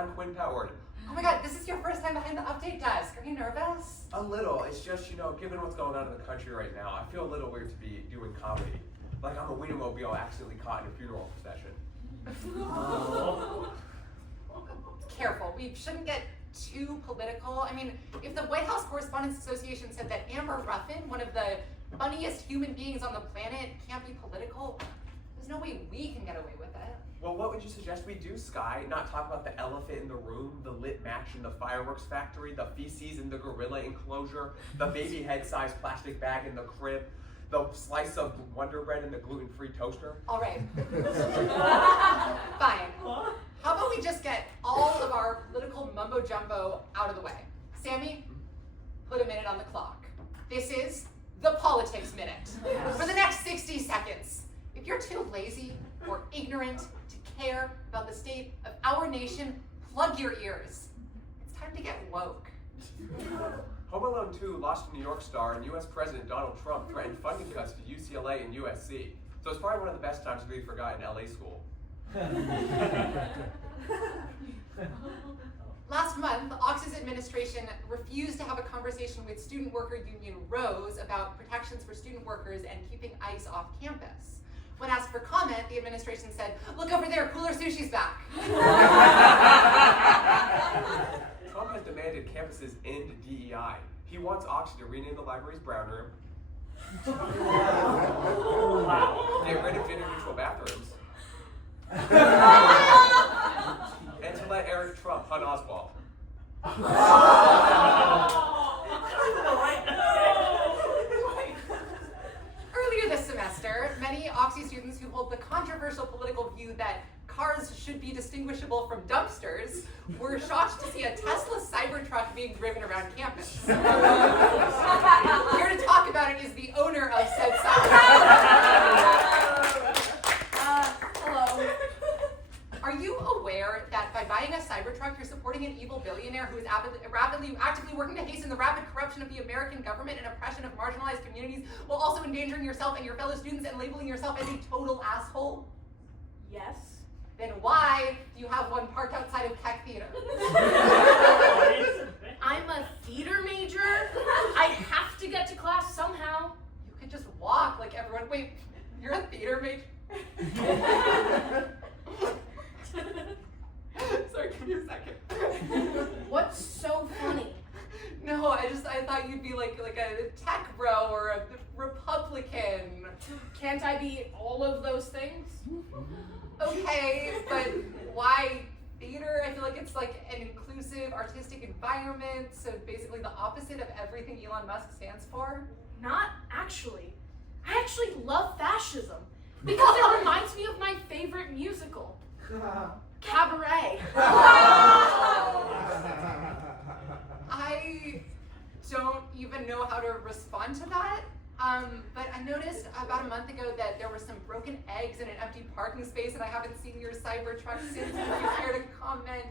I'm Quinn Patwardhan. Oh my god, this is your first time behind the update desk. Are you nervous? A little. It's just, given what's going on in the country right now, I feel a little weird to be doing comedy. Like I'm a Wienermobile accidentally caught in a funeral procession. Careful, we shouldn't get too political. I mean, if the White House Correspondents Association said that Amber Ruffin, one of the funniest human beings on the planet, can't be political, there's no way we can get away with it. Well, what would you suggest we do, Skye? Not talk about the elephant in the room, the lit match in the fireworks factory, the feces in the gorilla enclosure, the baby head-sized plastic bag in the crib, the slice of Wonder Bread in the gluten-free toaster? All right. Fine. How about we just get all of our political mumbo-jumbo out of the way? Sammy, put a minute on the clock. This is the Politics Minute. For the next 60 seconds. If you're too lazy or ignorant to care about the state of our nation, plug your ears. It's time to get woke. Home Alone 2 lost to New York star and U.S. President Donald Trump threatened funding cuts to UCLA and USC. So it's probably one of the best times to be forgotten LA school. Last month, the Ox's administration refused to have a conversation with student worker union Rose about protections for student workers and keeping ICE off campus. When asked for comment, the administration said, "Look over there, Cooler Sushi's back." Trump has demanded campuses end DEI. He wants Oxy to rename the library's brown room. Wow. Get rid of gender-neutral bathrooms. And to let Eric Trump hunt Oswald. Earlier this semester, many Oxy students who hold the controversial political view that cars should be distinguishable from dumpsters were shocked to see a Tesla Cybertruck being driven around campus. Here to talk about it is the owner of said Cybertruck. Hello. Are you aware that by buying a Cybertruck, you're supporting an evil billionaire who is actively working to hasten the rapid corruption of the American government and oppression of marginalized communities, while also endangering yourself and your fellow students and labeling yourself as a total asshole? Yes. Then why do you have one parked outside of Keck Theater? I'm a theater major. I have to get to class somehow. You could just walk like everyone. Wait, you're a theater major? Sorry, give me a second. What's so funny? No, I thought you'd be like a tech bro or a Republican. Can't I be all of those things? Okay, but why theater? I feel like it's like an inclusive artistic environment, so basically the opposite of everything Elon Musk stands for. Not actually. I actually love fascism because it reminds me of my favorite musical, Cabaret. I don't even know how to respond to that. But I noticed about a month ago that there were some broken eggs in an empty parking space, and I haven't seen your Cybertruck since. Would you care to comment?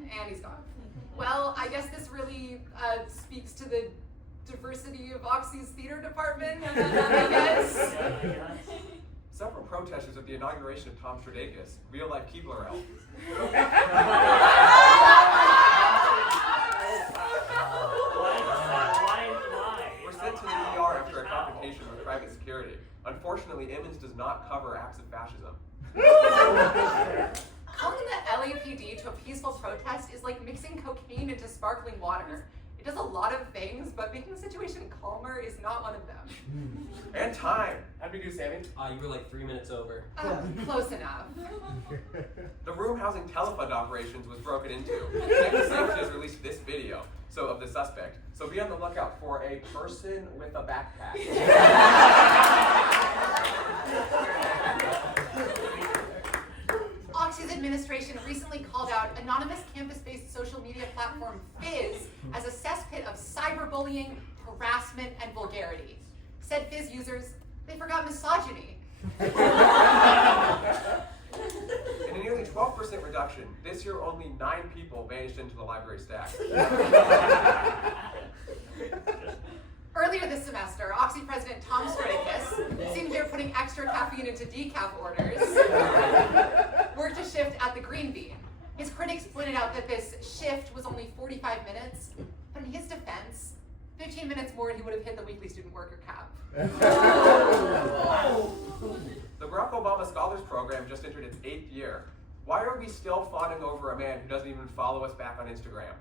And he's gone. Well, I guess this really speaks to the diversity of Oxy's theater department, I guess. Several protesters at the inauguration of Tom Stradakis, real-life Keebler elf. Were sent to the ER after a confrontation with private security. Unfortunately, Emmons does not cover acts of fascism. Calling the LAPD to a peaceful protest is like mixing cocaine into sparkling water. It does a lot of things, but making the situation calmer is not one of them. And time. How'd we do, Sammy? You were like 3 minutes over. Close enough. The room housing telefund operations was broken into. Campus safety has released this video of the suspect. So be on the lookout for a person with a backpack. Oxy's administration recently called out anonymous campus-based social media platform Fizz as a cesspit of cyberbullying, harassment, and vulgarity. Said Fizz users, they forgot misogyny. In a nearly 12% reduction, this year only 9 people vanished into the library staff. Earlier this semester, Oxy President Tom Stradakis, seems they're putting extra caffeine into decaf orders, worked a shift at the Green Bean. His critics pointed out that this shift was only 45 minutes, but in his defense, 15 minutes more and he would have hit the weekly student worker cap. The Barack Obama Scholars Program just entered its 8th year. Why are we still fawning over a man who doesn't even follow us back on Instagram?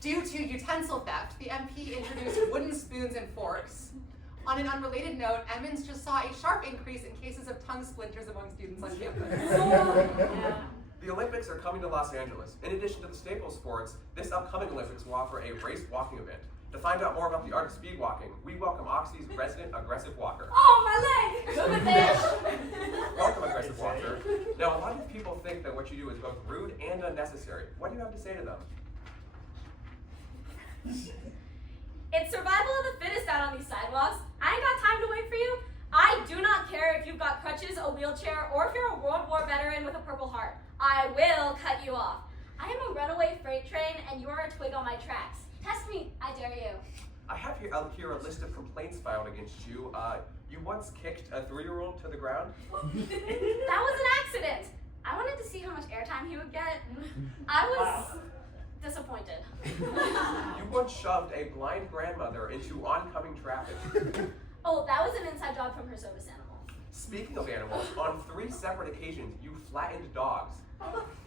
Due to utensil theft, the MP introduced wooden spoons and forks. On an unrelated note, Emmons just saw a sharp increase in cases of tongue splinters among students on campus. The Olympics are coming to Los Angeles. In addition to the staple sports, this upcoming Olympics will offer a race walking event. To find out more about the art of speed walking, we welcome Oxy's resident aggressive walker. Oh, my leg! Good fish! Welcome, aggressive walker. Now, a lot of people think that what you do is both rude and unnecessary. What do you have to say to them? It's survival of the fittest out on these sidewalks. I ain't got time to wait for you. I do not care if you've got crutches, a wheelchair, or if you're a World War veteran with a Purple Heart. I will cut you off. I am a runaway freight train, and you are a twig on my tracks. Test me, I dare you. I have here a list of complaints filed against you. You once kicked a 3-year-old to the ground. That was an accident. I wanted to see how much airtime he would get. I was disappointed. You once shoved a blind grandmother into oncoming traffic. Oh, that was an inside job from her service animal. Speaking of animals, on 3 separate occasions, you flattened dogs.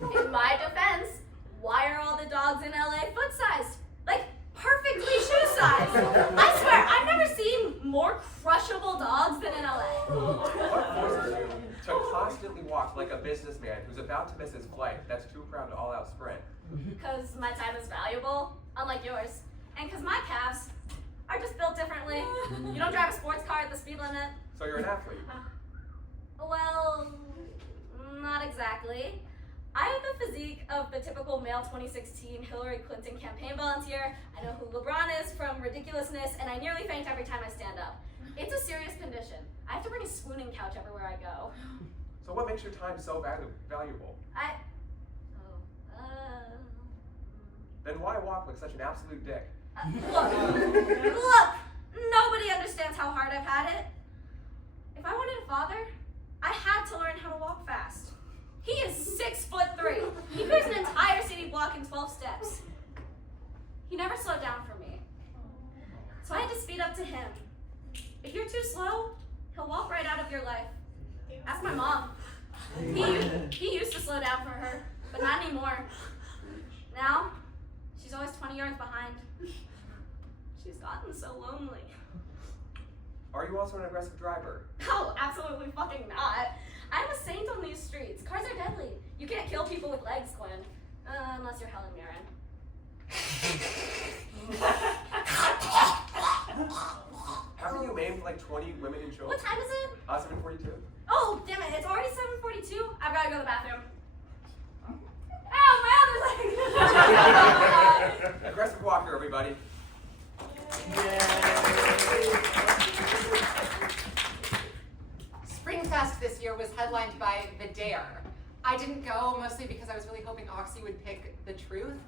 In my defense, why are all the dogs in LA foot-sized? Like, perfectly shoe-sized. I swear, I've never seen more crushable dogs than in LA. What forces you to constantly walk like a businessman who's about to miss his flight that's too proud to all-out sprint? Because my time is valuable, unlike yours. And because my calves are just built differently. You don't drive a sports car at the speed limit. So you're an athlete. Well, not exactly. I have the physique of the typical male 2016 Hillary Clinton campaign volunteer. I know who LeBron is from Ridiculousness, and I nearly faint every time I stand up. It's a serious condition. I have to bring a swooning couch everywhere I go. So what makes your time so valuable? Then why walk like such an absolute dick? Look, nobody understands how hard I've had it. If I wanted a father, I had to learn how to walk fast. He is 6'3". He clears an entire city block in 12 steps. He never slowed down for me. So I had to speed up to him. If you're too slow, he'll walk right out of your life. Ask my mom. He used to slow down for her, but not anymore. Now, she's always 20 yards behind. She's gotten so lonely. Are you also an aggressive driver? Oh, absolutely fucking not. I'm a saint on these streets. Cars are deadly. You can't kill people with legs, Quinn. Unless you're Helen Mirren. Haven't you maimed like 20 women and children? What time is it? 7:42. Oh, damn it. It's already 7:42. I've got to go to the bathroom. Ow, my other leg! Aggressive walker, everybody. Springfest this year was headlined by The Dare. I didn't go mostly because I was really hoping Oxy would pick The Truth.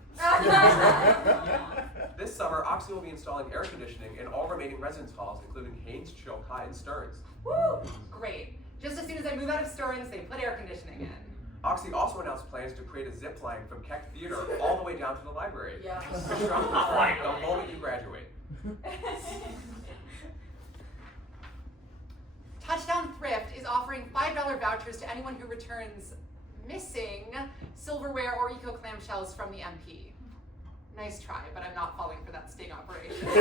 This summer, Oxy will be installing air conditioning in all remaining residence halls, including Haynes, Chilcott, and Stearns. Woo! Great. Just as soon as I move out of Stearns, they put air conditioning in. Oxy also announced plans to create a zip line from Keck Theater all the way down to the library. Yeah. Construction will start the moment you graduate. Touchdown Thrift is offering $5 vouchers to anyone who returns missing silverware or eco clamshells from the MP. Nice try, but I'm not falling for that sting operation. A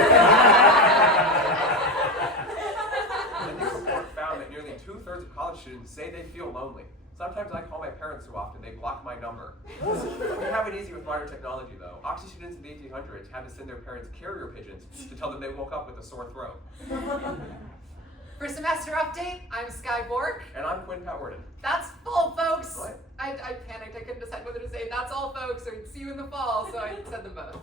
new report found that nearly 2/3 of college students say they feel lonely. Sometimes I call my parents so often they block my number. We have it easy with modern technology though. Oxy students in the 1800s had to send their parents carrier pigeons to tell them they woke up with a sore throat. For semester update, I'm Skye Borch. And I'm Quinn Patwardhan. That's full, folks. What? I panicked. I couldn't decide whether to say that's all, folks, or see you in the fall, so I said them both.